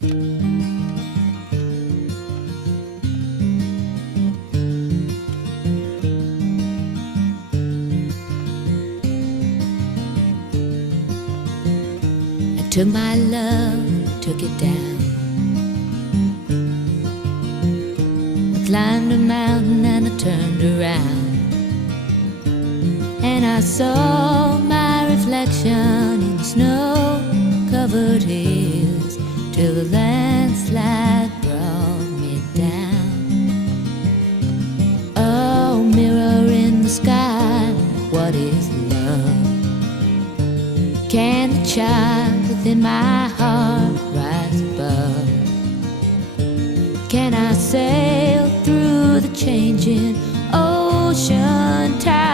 Took my love, took it down. I climbed a mountain and I turned around, and I saw my reflection in snow-covered hills till the landslide brought me down. Oh, mirror in the sky, what is love? Can the child within my heart rise above? Can I sail through the changing ocean tide?